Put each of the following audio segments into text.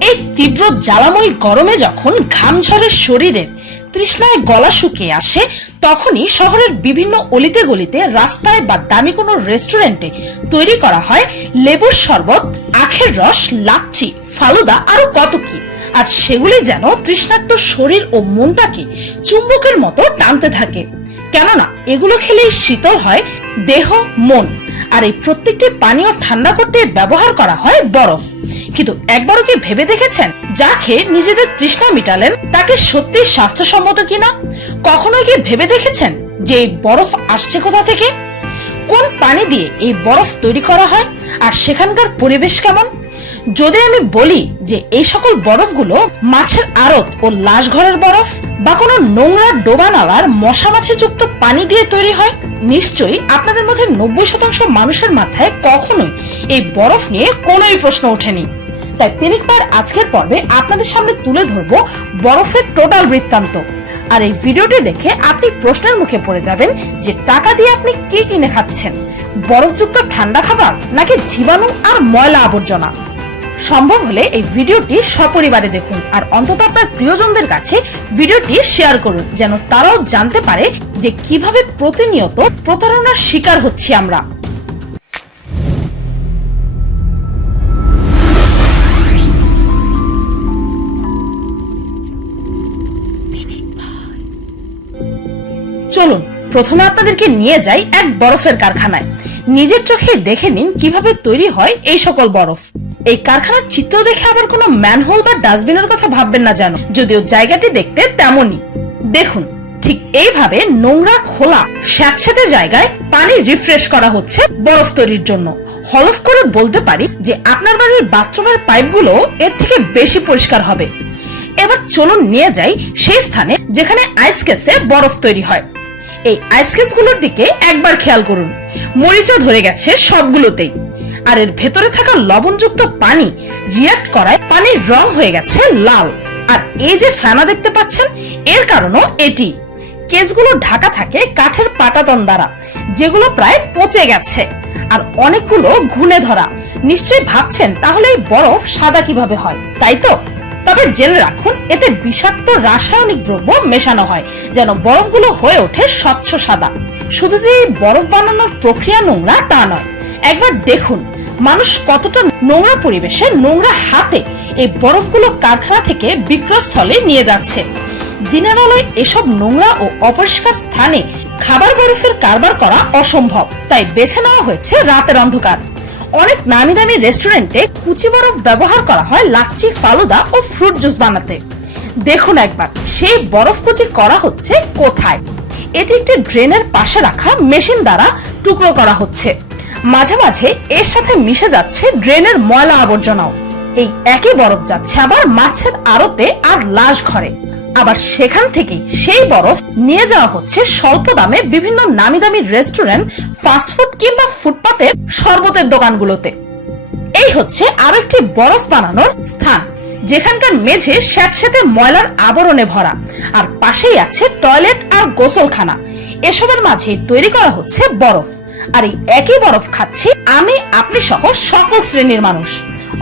এই তীব্র জ্বালাময়ী গরমে যখন ঘাম শরীরের তৃষ্ণায় গলা শুকিয়ে আসে, তখনই শহরের বিভিন্ন অলিতে গলিতে রাস্তায় বা দামি কোনো রেস্টুরেন্টে তৈরি করা হয় লেবুর শরবত, আখের রস, লাচ্ছি, ফালুদা, আরও কত কি। আর সেগুলি যেন তৃষ্ণার্ত শরীর ও মনটাকে চুম্বকের মতো টানতে থাকে। কেননা এগুলো খেলেই শীতল হয় দেহ, মন। আর এই প্রত্যেকটি পানীয় ঠান্ডা করতে ব্যবহার করা হয় বরফ। কিন্তু একবারও কি ভেবে দেখেছেন যা খেয়ে নিজেদের তৃষ্ণা মিটালেন? তাকে সত্যি স্বাস্থ্যসম্মত কিনা? কখনোই কি ভেবে দেখেছেন যে এই বরফ আসছে কোথা থেকে? কোন পানি দিয়ে এই বরফ তৈরি করা হয়? আর সেখানকার পরিবেশ কেমন? যদি আমি বলি যে এই সকল বরফগুলো মাছের আড়ত ও লাশ ঘরের বরফ বা কোনো নোংরা ডোবা নালার মশা মাছি যুক্ত পানি দিয়ে তৈরি হয়, নিশ্চয়ই আপনাদের মধ্যে নব্বই শতাংশ মানুষের মাথায় কখনোই এই বরফ নিয়ে কোনোই প্রশ্ন ওঠেনি। তাই পিনিক পায়ের আজকের পর্বে আপনাদের সামনে তুলে ধরবো বরফের টোটাল বৃত্তান্ত। আর এই ভিডিওটি দেখে আপনি প্রশ্নের মুখে পড়ে যাবেন যে টাকা দিয়ে আপনি কি কিনে খাচ্ছেন? বরফযুক্ত ঠান্ডা খাবার নাকি জীবাণু আর ময়লা আবর্জনা? সম্ভব হলে এই ভিডিওটি সপরিবারে দেখুন আর অন্তত আপনার প্রিয়জনদের কাছে ভিডিওটি শেয়ার করুন, যেন তারাও জানতে পারে যে কীভাবে প্রতিনিয়ত প্রতারণার শিকার হচ্ছি আমরা। চলুন, প্রথমে আপনাদেরকে নিয়ে যাই এক বরফের কারখানায়। নিজের চোখে দেখে নিন কীভাবে তৈরি হয় এই সকল বরফ। এই কারখানার চিত্র দেখে আবার কোনো ম্যানহোল বা ডাস্টবিনের কথা ভাববেন না যেন। যদিও জায়গাটি দেখতে তেমনই। দেখুন, ঠিক এইভাবে নোংরা খোলা স্যাঁতস্যাঁতে জায়গায় পানি রিফ্রেশ করা হচ্ছে বরফ তৈরির জন্য। হলফ করে বলতে পারি যে আপনার বাড়ির বাথরুমের পাইপগুলো এর থেকে বেশি পরিষ্কার হবে। এবার চলুন নিয়ে যাই সেই স্থানে যেখানে আইস কেসে বরফ তৈরি হয়। এই আইসগুলোর দিকে একবার খেয়াল করুন। মরিচা ধরে গেছে সবগুলোতেই। আর এর ভেতরে থাকা লবণযুক্ত পানি রিয়াক্ট করায় পানির রং হয়ে গেছে লাল। আর এই যে ফেনা দেখতে পাচ্ছেন, এর কারণও এটি। কেসগুলো ঢাকা থাকে কাঠের পাটাতন দ্বারা, যেগুলো প্রায় পচে গেছে। আর অনেকগুলো ঘুনে ধরা। নিশ্চয়ই ভাবছেন, তাহলে এই বরফ সাদা কীভাবে হয়? তাই তো? তবে জেনে রাখুন, এতে বিষাক্ত রাসায়নিক দ্রব্য মেশানো হয়, যেন বরফগুলো হয়ে ওঠে স্বচ্ছ সাদা। শুধু যে এই বরফ বানানোর প্রক্রিয়া নোংরা তা নয়। একবার দেখুন। মানুষ কতটা নোংরা পরিবেশে নোংরা হাতে এই বরফগুলো কারখানা থেকে বিক্রয়স্থলে নিয়ে যাচ্ছে। দিনের আলোয় এসব নোংরা ও অপরিষ্কার স্থানে খাবার বরফের কারবার করা অসম্ভব। তাই বেছে নেওয়া হয়েছে রাতের অন্ধকার। অনেক নামি দামি রেস্টুরেন্টে কুচি বরফ ব্যবহার করা হয় লাচ্ছি, ফালুদা ও ফ্রুট জুস বানাতে। দেখুন একবার, সেই বরফ কুচি করা হচ্ছে কোথায়? এটি একটি ড্রেনের পাশে রাখা মেশিন দ্বারা টুকরো করা হচ্ছে। মাঝে মাঝে এর সাথে মিশে যাচ্ছে ড্রেনের ময়লা আবর্জনাও। এই একই বরফ যাচ্ছে আবার মাছের আড়তে আর লাশ ঘরে। আবার সেখান থেকেই সেই বরফ নিয়ে যাওয়া হচ্ছে স্বল্প দামে বিভিন্ন নামি দামি রেস্টুরেন্ট ফাস্টফুড কিংবা ফুটপাতের শরবতের দোকানগুলোতে। এই হচ্ছে আরও একটি বরফ বানানোর স্থান, যেখানকার মেঝে স্যাঁতস্যাঁতে ময়লার আবরণে ভরা, আর পাশেই আছে টয়লেট আর গোসলখানা। এসবের মাঝে তৈরি করা হচ্ছে বরফ। আর এই একই বরফ খাচ্ছি আমি আপনি সহ সকল শ্রেণির মানুষ।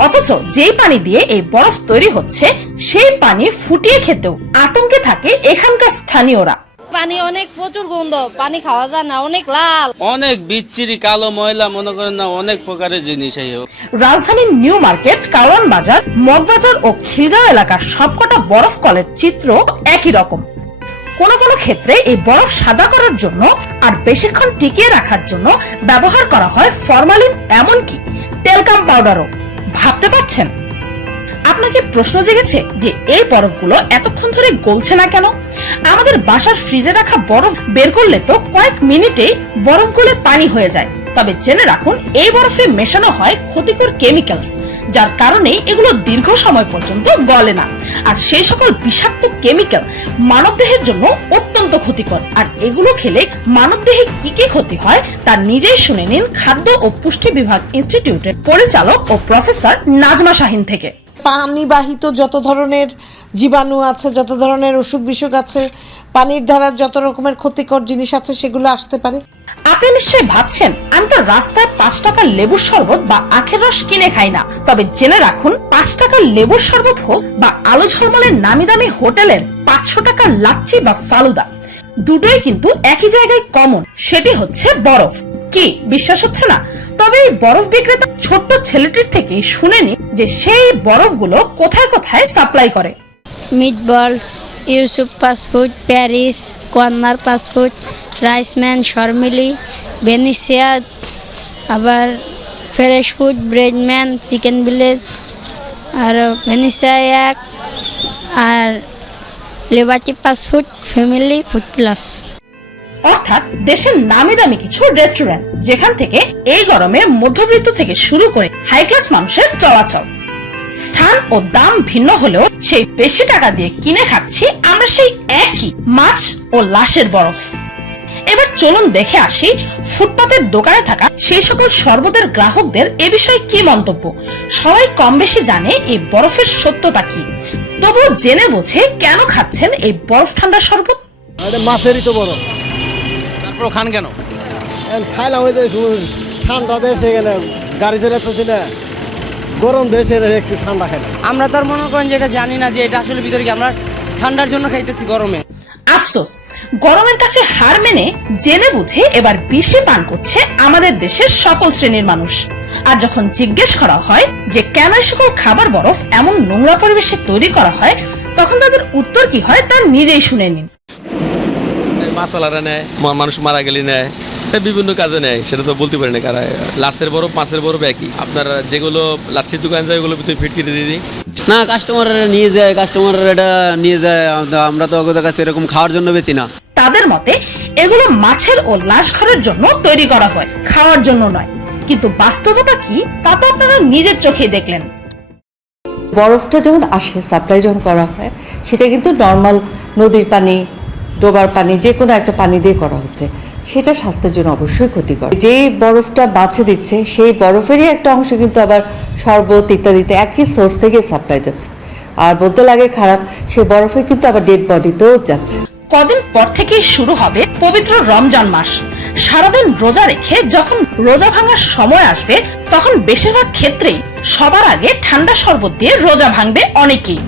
অথচ যেই পানি দিয়ে এই বরফ তৈরি হচ্ছে সেই পানি ফুটিয়ে খেতেও আতঙ্কে থাকে এখানকার স্থানীয়রা। পানি অনেক প্রচুর গন্ধ পানি খাওয়া যায় না অনেক লাল। অনেক বিচ্ছিরি কালো ময়লা মনে করেন না অনেক প্রকারের জিনিস এই রাজধানীর নিউ মার্কেট কারওয়ান বাজার মগবাজার ও খিলগাঁও এলাকার সবকটা বরফ কলের চিত্র একই রকম। কোন কোনো ক্ষেত্রে এই বরফ সাদা করার জন্য আর বেশিক্ষণ টিকিয়ে রাখার জন্য ব্যবহার করা হয় ফরমালিন, এমনকি টেলকাম পাউডারও। ভাবতে পারছেন? আপনাকে প্রশ্ন জেগেছে যে এই বরফগুলো এতক্ষণ ধরে গলছে না কেন? আমাদের বাসার ফ্রিজে রাখা বরফ বের করলে তো কয়েক মিনিটেই বরফ গলে পানি হয়ে যায়। তবে জেনে রাখুন, এই বরফে মেশানো হয় ক্ষতিকর কেমিক্যালস। যার কারণে এগুলো দীর্ঘ সময় পর্যন্ত গলে না। আর সেই সকল বিষাক্ত কেমিক্যাল মানবদেহের জন্য অত্যন্ত ক্ষতিকর। আর এগুলো খেলে মানবদেহে কি কি ক্ষতি হয় তা নিজেই শুনে নিন খাদ্য ও পুষ্টি বিভাগ ইনস্টিটিউটের পরিচালক ও প্রফেসর নাজমা শাহিন থেকে। পানিবাহিত যত ধরনের জীবাণু আছে, যত ধরনের অসুখ বিসুখ আছে, পানির দ্বারা যত রকমের ক্ষতিকর জিনিস আছে, সেগুলো আসতে পারে। আপনি নিশ্চয়ই ভাবছেন, আমি তো রাস্তায় পাঁচ টাকার লেবুর শরবত বা আখের রস কিনে খাই না। তবে জেনে রাখুন, পাঁচ টাকার লেবুর শরবত হোক বা আলো ঝলমলের নামি দামি হোটেলের পাঁচশো টাকার লাচ্ছি বা ফালুদা, দুটোই কিন্তু একই জায়গায় কমন সেটি হচ্ছে বরফ। কি, বিশ্বাস হচ্ছে না? তবে এই বরফ বিক্রেতা ছোট্ট ছেলেটির থেকে শুনে নিন যে সেই বরফগুলো কোথায় কোথায় সাপ্লাই করে। Meatballs Yusuf fast food Paris corner fast food Riceman Sharmili Venicia আবার fresh food Breadman chicken village আর ভেনিসিয়া এক আর Liberty fast food family food plus. অর্থাৎ দেশের নামি দামি কিছু রেস্টুরেন্ট। যেখান থেকে এই গরমে মধ্যবিত্ত থেকে শুরু করে হাই ক্লাস মানুষের চলাচল। স্থান ও দাম ভিন্ন হলেও সেই বেশি টাকা দিয়ে কিনে খাচ্ছি আমরা সেই একই মাছ ও লাশের বরফ। এবার চলুন দেখে আসি ফুটপাতের দোকানে থাকা সেই সকল শরবতের গ্রাহকদের এ বিষয়ে কি মন্তব্য। সবাই কম বেশি জানে এই বরফের সত্যতা কি। তবুও জেনে বুঝে কেন খাচ্ছেন এই বরফ ঠান্ডা শরবত? মাছেরই তো বড় তারপর খান কেন? খাইলাম ওই ঠান্ডা দেশ এখানে গাড়ি চালাতেছি না গরম দেশ একটু ঠান্ডা খাই আমরা তো আর মনে করেন যে এটা জানি না যে এটা আসলে ভিতরে কি আমরা ঠান্ডার জন্য খাইতেছি গরমে। আফসোস গরমের কাছে হার মেনে জেনে বুঝে এবার বিষে পান করছে আমাদের দেশের সকল শ্রেণির মানুষ। আর যখন জিজ্ঞেস করা হয় যে কেন সকল খাবার বরফ এমন নোংরা পরিবেশে তৈরি করা হয় তখন তাদের উত্তর কি হয় তা নিজেই শুনে নিন। মাসালারা নেয় মানুষ মারা গেলে নেয়। বিভিন্ন কাজে নেয় সেটা তো বলতে পারি না কারা। লাশের বরফ মাছের বরফ একই। আপনার যেগুলো লাচ্ছির দোকান যায় ওগুলো ভিতরে ফিট করে দিয়ে দিই। না কাস্টমাররা নিয়ে যায় কাস্টমাররা এটা নিয়ে যায় আমরা তো ওদের কাছে এরকম খাওয়ার জন্য বেশি না। তাদের মতে এগুলো মাছের ও লাশ ঘরের জন্য তৈরি করা হয় খাওয়ার জন্য নয়। কিন্তু বাস্তবতা কি তা তো আপনারা নিজের চোখে দেখলেন। বরফটা যখন আসে সাপ্লাই যখন করা হয় সেটা কিন্তু নর্মাল নদীর পানি ডোবার পানি যে কোনো একটা পানি দিয়ে করা হচ্ছে। সেটা স্বাস্থ্যের জন্য অবশ্যই ক্ষতিকর। যে বরফটা মাছে দিচ্ছে, সেই বরফেরই একটা অংশ কিন্তু আবার শরবত ইত্যাদিতে একই সোর্স থেকে সাপ্লাই যাচ্ছে। আর বলতে লাগে খারাপ, সে বরফে কিন্তু আবার ডেড বডিতেও যাচ্ছে। কদিন পর থেকেই শুরু হবে পবিত্র রমজান মাস। সারাদিন রোজা রেখে যখন রোজা ভাঙার সময় আসবে, তখন বেশিরভাগ ক্ষেত্রেই সবার আগে ঠান্ডা শরবত দিয়ে রোজা ভাঙবে অনেকেই।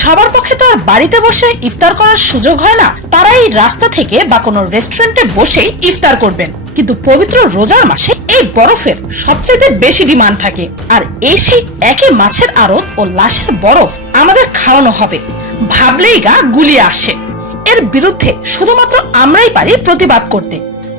সবার পক্ষে তো আর বাড়িতে বসে ইফতার করার সুযোগ হয় না। তারা এই রাস্তা থেকে বা কোনো রেস্টুরেন্টে বসেই ইফতার করবেন। কিন্তু পবিত্র রোজার মাসে এই বরফের সবচেয়ে বেশি ডিমান্ড থাকে। আর এই সেই একই মাছের আড়ত ও লাশের বরফ আমাদের খাওয়ানো হবে। ভাবলেই গা গুলিয়ে আসে। এর বিরুদ্ধে শুধুমাত্র আমরাই পারি প্রতিবাদ করতে।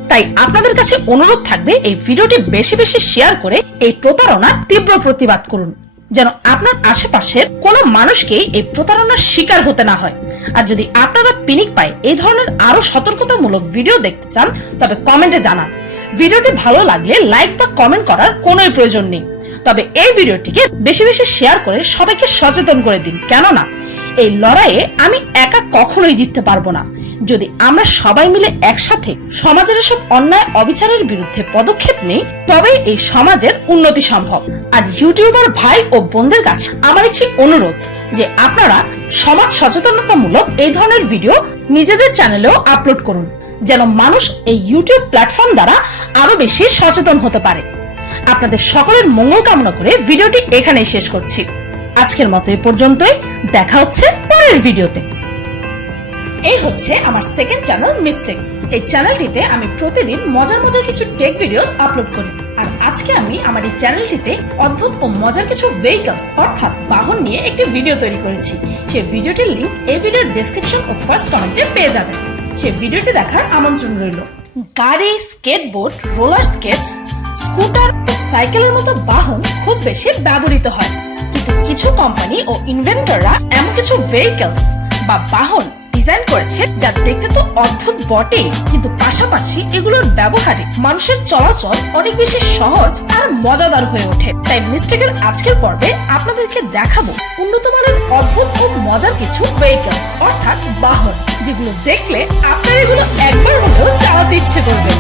তাই আপনাদের কাছে অনুরোধ থাকবে এই ভিডিওটি বেশি বেশি শেয়ার করে এই প্রতারণার তীব্র প্রতিবাদ করুন। যেন আপনার আশেপাশের কোনো মানুষকেই এই প্রতারণার শিকার হতে না হয়। আর যদি আপনারা পিনিক পায় এই ধরনের আরও সতর্কতামূলক ভিডিও দেখতে চান, তবে কমেন্টে জানান। ভিডিওটি ভালো লাগলে লাইক বা কমেন্ট করার কোনোই প্রয়োজন নেই। তবে এই ভিডিওটিকে বেশি বেশি শেয়ার করে সবাইকে সচেতন করে দিন। কেননা এই লড়াইয়ে আমি একা কখনোই জিততে পারব না। যদি আমরা সবাই মিলে একসাথে সমাজের এসব অন্যায় অবিচারের বিরুদ্ধে পদক্ষেপ নেই, তবেই এই সমাজের উন্নতি সম্ভব। আর ইউটিউবার ভাই ও বোনদের কাছে আমার একটি অনুরোধ যে আপনারা সমাজ সচেতনতামূলক এই ধরনের ভিডিও নিজেদের চ্যানেলেও আপলোড করুন, যেন মানুষ এই ইউটিউব প্ল্যাটফর্ম দ্বারা আরও বেশি সচেতন হতে পারে। আপনাদের সকলের মঙ্গল কামনা করে ভিডিওটি এখানেই শেষ করছি। আজকের মতো এ পর্যন্তই। দেখা হচ্ছে পরের ভিডিওতে। এই হচ্ছে আমার সেকেন্ড চ্যানেল মিস্টেক এই চ্যানেলটিতে আমি প্রতিদিন মজার মজার কিছু টেক ভিডিওস আপলোড করি। আর আজকে আমি আমার এই চ্যানেলটিতে অদ্ভুত ও মজার কিছু ভেহিকলস অর্থাৎ বাহন নিয়ে একটি ভিডিও তৈরি করেছি। সেই ভিডিওটির লিংক এই ভিডিওর ডেসক্রিপশন ও ফার্স্ট কমেন্টে পেয়ে যাবেন সেই ভিডিওটি দেখার আমন্ত্রণ রইল। গাড়ি স্কেটবোর্ড রোলার স্কেটস স্কুটার ও সাইকেলের মতো বাহন খুব বেশি ব্যবহৃত হয়। কিছু কোম্পানি ও ইনভেন্টররা এমন কিছু ভেহিকলস বা বাহন ডিজাইন করেছে যা দেখতে তো অদ্ভুত বটেই, কিন্তু পাশাপাশি এগুলোর ব্যবহারে মানুষের চলাচল অনেক বেশি সহজ আর মজাদার হয়ে ওঠে। তাই মিস্টেকের আজকের পর্বে আপনাদেরকে দেখাবো উন্নত মানের অদ্ভুত ও মজার কিছু ভেহিকলস অর্থাৎ বাহন, যেগুলো দেখলে আপনার এগুলো একবার হলেও চালাতে ইচ্ছে করবে।